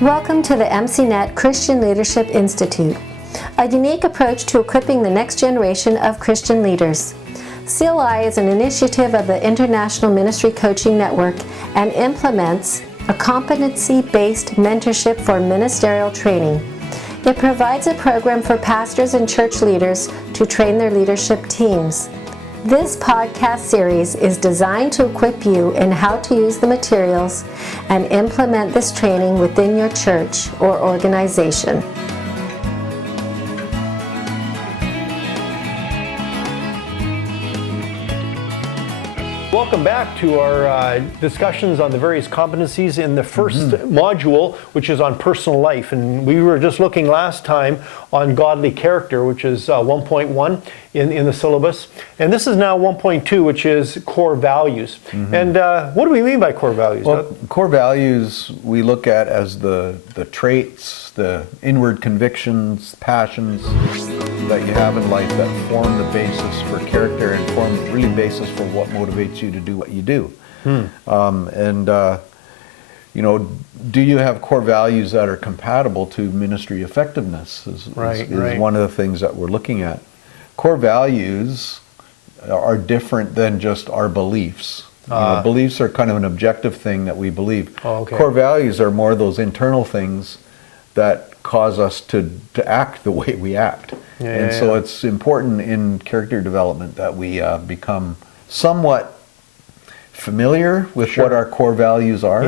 Welcome to the MCNet Christian Leadership Institute, a unique approach to equipping the next generation of Christian leaders. CLI is an initiative of the International Ministry Coaching Network and implements a competency-based mentorship for ministerial training. It provides a program for pastors and church leaders to train their leadership teams. This podcast series is designed to equip you in how to use the materials and implement this training within your church or organization. Welcome back to our discussions on the various competencies in the first module, which is on personal life. And we were just looking last time on godly character, which is 1.1 in the syllabus. And this is now 1.2, which is core values. And what do we mean by core values? Well, core values we look at as the traits, the inward convictions, passions that you have in life that form the basis for character and form really basis for what motivates you to do what you do. Do you have core values that are compatible to ministry effectiveness is one of the things that we're looking at. Core values are different than just our beliefs. Beliefs are kind of an objective thing that we believe. Core values are more those internal things that cause us to act the way we act. So it's important in character development that we become somewhat familiar with what our core values are.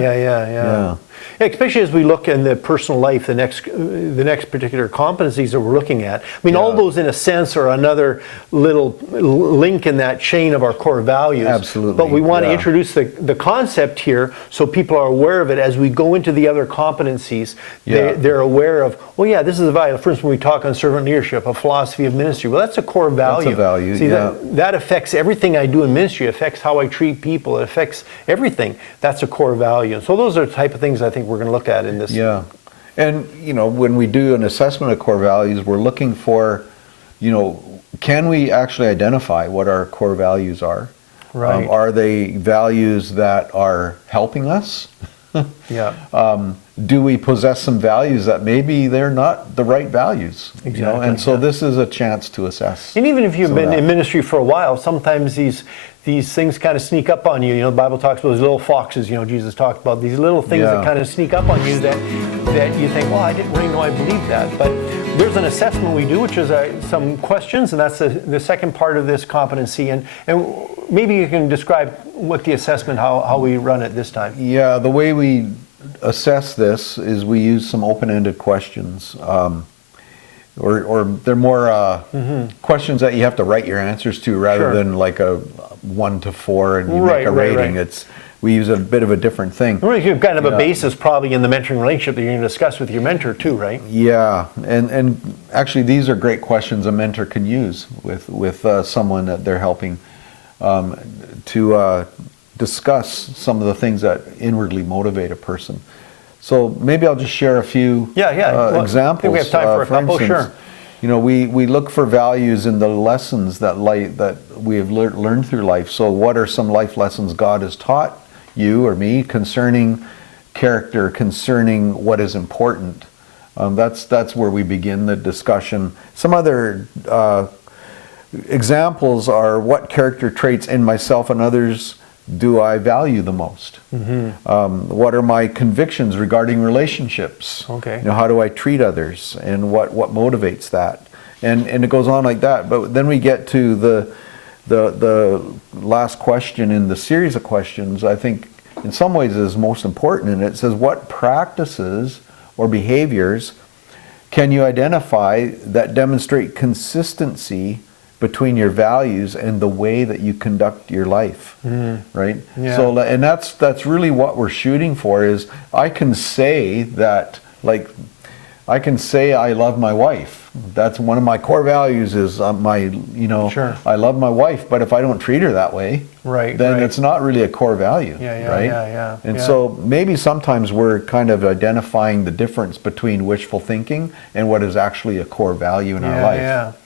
Especially as we look in the personal life, the next particular competencies that we're looking at. I mean, all those in a sense are another little link in that chain of our core values. Absolutely. But we want to introduce the concept here so people are aware of it as we go into the other competencies. They're aware of, this is a value. For instance, when we talk on servant leadership, a philosophy of ministry, well, that's a core value. That's a value, See, that affects everything I do in ministry. It affects how I treat people. It affects everything. That's a core value. So those are the type of things I think we're going to look at in this. And when we do an assessment of core values, we're looking for, can we actually identify what our core values are? Right. Are they values that are helping us? Do we possess some values that maybe they're not the right values? Exactly. And so this is a chance to assess. And even if you've been in ministry for a while, sometimes these things kind of sneak up on you. The Bible talks about those little foxes, Jesus talked about these little things that kind of sneak up on you that you think, I didn't really know I believed that. But there's an assessment we do, which is some questions, and that's the second part of this competency. And maybe you can describe what the assessment, how we run it this time. Yeah, the way we assess this is we use some open-ended questions. Or they're more questions that you have to write your answers to rather than like a 1 to 4 and you make a rating. We use a bit of a different thing. Well, you have kind of a basis probably in the mentoring relationship that you're going to discuss with your mentor too, right? Yeah, and actually these are great questions a mentor can use with someone that they're helping to discuss some of the things that inwardly motivate a person. So maybe I'll just share a few examples. I think we have time for a couple, instance, we look for values in the lessons that we have learned through life. So what are some life lessons God has taught you or me concerning character, concerning what is important? That's where we begin the discussion. Some other examples are what character traits in myself and others do I value the most? What are my convictions regarding relationships? How do I treat others, and what motivates that? And it goes on like that. But then we get to the last question in the series of questions. I think in some ways is most important, and it says, what practices or behaviors can you identify that demonstrate consistency between your values and the way that you conduct your life, right? So, and that's really what we're shooting for. Is I can say that, like, I can say I love my wife. That's one of my core values is Sure. I love my wife, but if I don't treat her that way, then it's not really a core value, right? And so maybe sometimes we're kind of identifying the difference between wishful thinking and what is actually a core value in our life.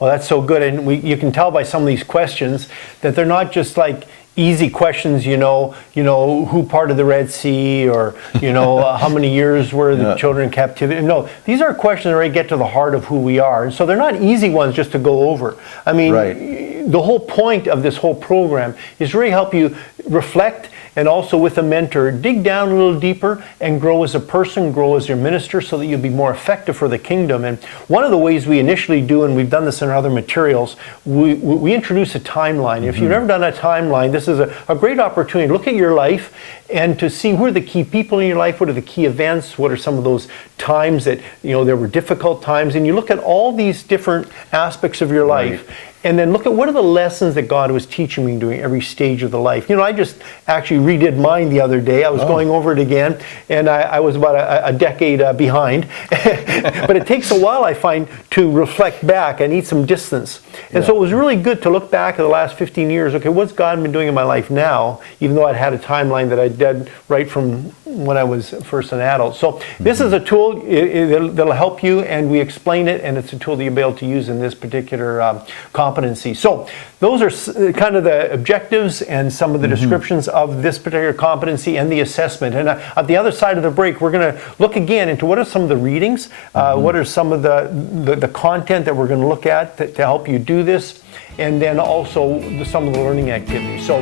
Well, that's so good. And you can tell by some of these questions that they're not just like easy questions, who parted the Red Sea, or, how many years were the children in captivity. No, these are questions that really get to the heart of who we are. And so they're not easy ones just to go over. I mean, the whole point of this whole program is to really help you reflect, and also with a mentor, dig down a little deeper and grow as a person, grow as your minister, so that you'll be more effective for the kingdom. And one of the ways we initially do, and we've done this in our other materials, we introduce a timeline. If you've never done a timeline, this is a great opportunity to look at your life and to see who are the key people in your life, what are the key events, what are some of those times that, there were difficult times, and you look at all these different aspects of your life. And then look at what are the lessons that God was teaching me during every stage of the life. I just actually redid mine the other day. I was going over it again, and I was about a decade behind. But it takes a while, I find, to reflect back. I need some distance. And so it was really good to look back at the last 15 years. Okay, what's God been doing in my life now, even though I'd had a timeline that I did right from when I was first an adult. So this is a tool that'll help you, and we explain it, and it's a tool that you'll be able to use in this particular competency. So those are kind of the objectives and some of the descriptions of this particular competency and the assessment. And at the other side of the break, we're going to look again into what are some of the readings, what are some of the content that we're going to look at to help you do this, and then also some of the learning activities. So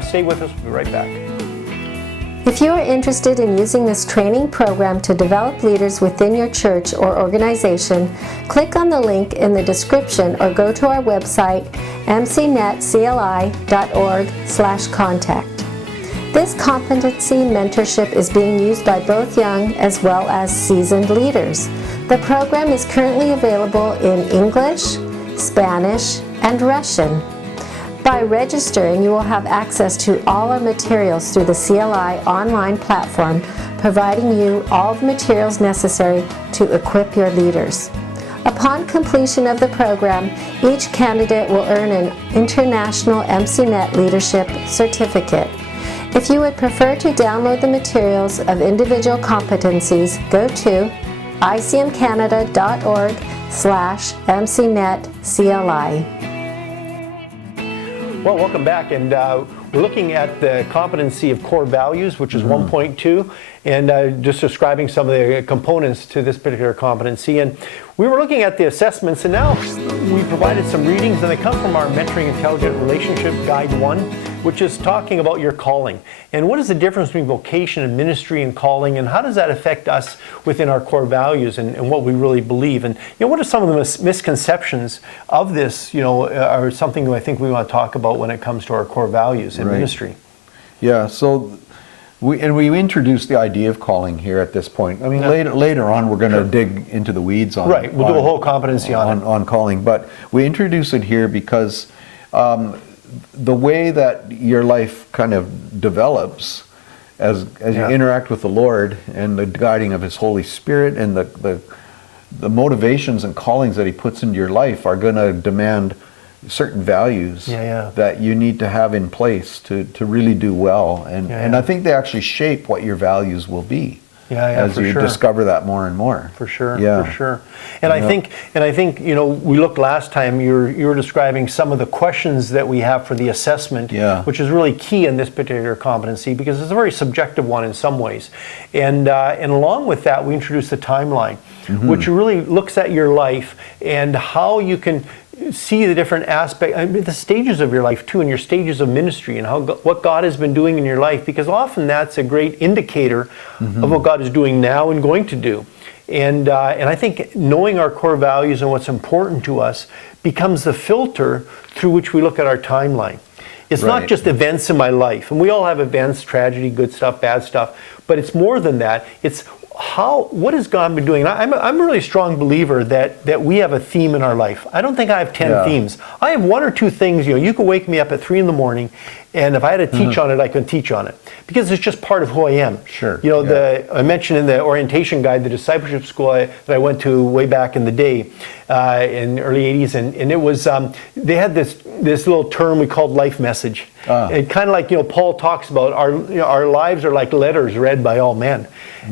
stay with us. We'll be right back. If you are interested in using this training program to develop leaders within your church or organization, click on the link in the description or go to our website, mcnetcli.org/contact. This competency mentorship is being used by both young as well as seasoned leaders. The program is currently available in English, Spanish, and Russian. By registering, you will have access to all our materials through the CLI online platform, providing you all the materials necessary to equip your leaders. Upon completion of the program, each candidate will earn an International MCNet Leadership Certificate. If you would prefer to download the materials of individual competencies, go to icmcanada.org/MCNetCLI. Well, welcome back, and we're looking at the competency of core values, which is 1.2, and just describing some of the components to this particular competency. And we were looking at the assessments, and now we provided some readings, and they come from our Mentoring Intelligent Relationship Guide 1, which is talking about your calling. And what is the difference between vocation and ministry and calling, and how does that affect us within our core values and what we really believe? And what are some of the misconceptions of this, are something that I think we want to talk about when it comes to our core values in ministry? Yeah, so we introduced the idea of calling here at this point. I mean, later on we're going to dig into the weeds on Right, we'll do a whole competency on calling, but we introduce it here because the way that your life kind of develops as you interact with the Lord and the guiding of His Holy Spirit and the motivations and callings that He puts into your life are going to demand certain values that you need to have in place to really do well. And I think they actually shape what your values will be. As you discover that more and more. For sure. And I think we looked last time, you were describing some of the questions that we have for the assessment, which is really key in this particular competency because it's a very subjective one in some ways. And along with that, we introduced the timeline, which really looks at your life and how you can see the different aspects, the stages of your life too, and your stages of ministry, and what God has been doing in your life, because often that's a great indicator of what God is doing now and going to do. And I think knowing our core values and what's important to us becomes the filter through which we look at our timeline. It's not just events in my life, and we all have events, tragedy, good stuff, bad stuff, but it's more than that. It's what has God been doing? I'm a really strong believer that we have a theme in our life. I don't think I have 10 themes. I have one or two things. You could wake me up at 3 in the morning, and if I had to teach on it, I can teach on it because it's just part of who I am. Sure. I mentioned in the orientation guide, the discipleship school that I went to way back in the day, in the early 80s, and it was, they had this little term we called life message. And kind of like, Paul talks about our lives are like letters read by all men.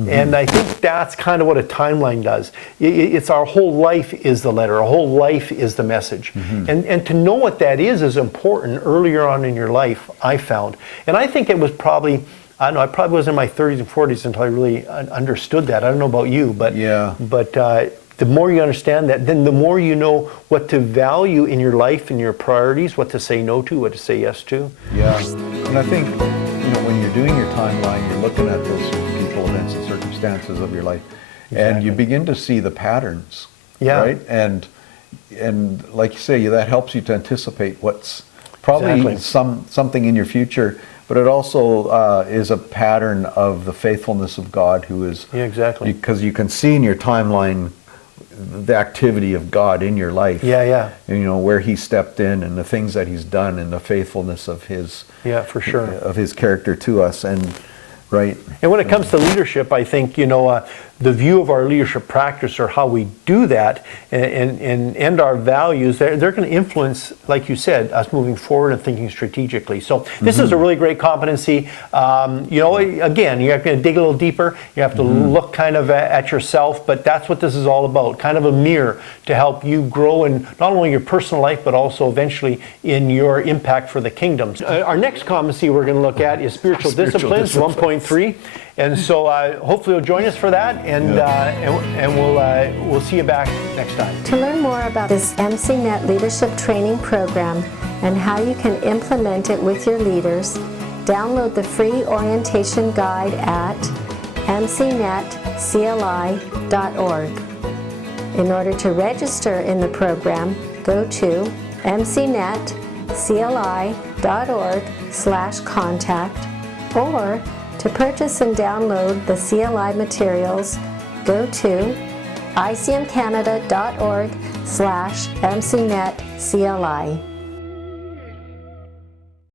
And I think that's kind of what a timeline does. It's our whole life is the letter. Our whole life is the message. And to know what that is important earlier on in your life, I found. And I think it was probably, I don't know, I probably was in my 30s and 40s until I really understood that. I don't know about you, but the more you understand that, then the more you know what to value in your life and your priorities, what to say no to, what to say yes to. Yeah, and I think, when you're doing your timeline, you're looking at those people, events, and circumstances of your life, and you begin to see the patterns, right? And like you say, that helps you to anticipate what's probably something in your future, but it also is a pattern of the faithfulness of God, who is because you can see in your timeline the activity of God in your life. And, where He stepped in and the things that He's done and the faithfulness of His of His character to us. And and when it comes to leadership, I think the view of our leadership practice, or how we do that, and our values, they're going to influence, like you said, us moving forward and thinking strategically. So this is a really great competency. Again, you're going to dig a little deeper. You have to look kind of at yourself, but that's what this is all about, kind of a mirror to help you grow in not only your personal life, but also eventually in your impact for the kingdom. Our next competency we're going to look at is spiritual disciplines 1.3. And so hopefully you'll join us for that, and we'll see you back next time. To learn more about this MCNet leadership training program and how you can implement it with your leaders, download the free orientation guide at MCNetCLI.org. In order to register in the program, go to MCNetCLI.org/contact, or to purchase and download the CLI materials, go to icmcanada.org/MCNetCLI.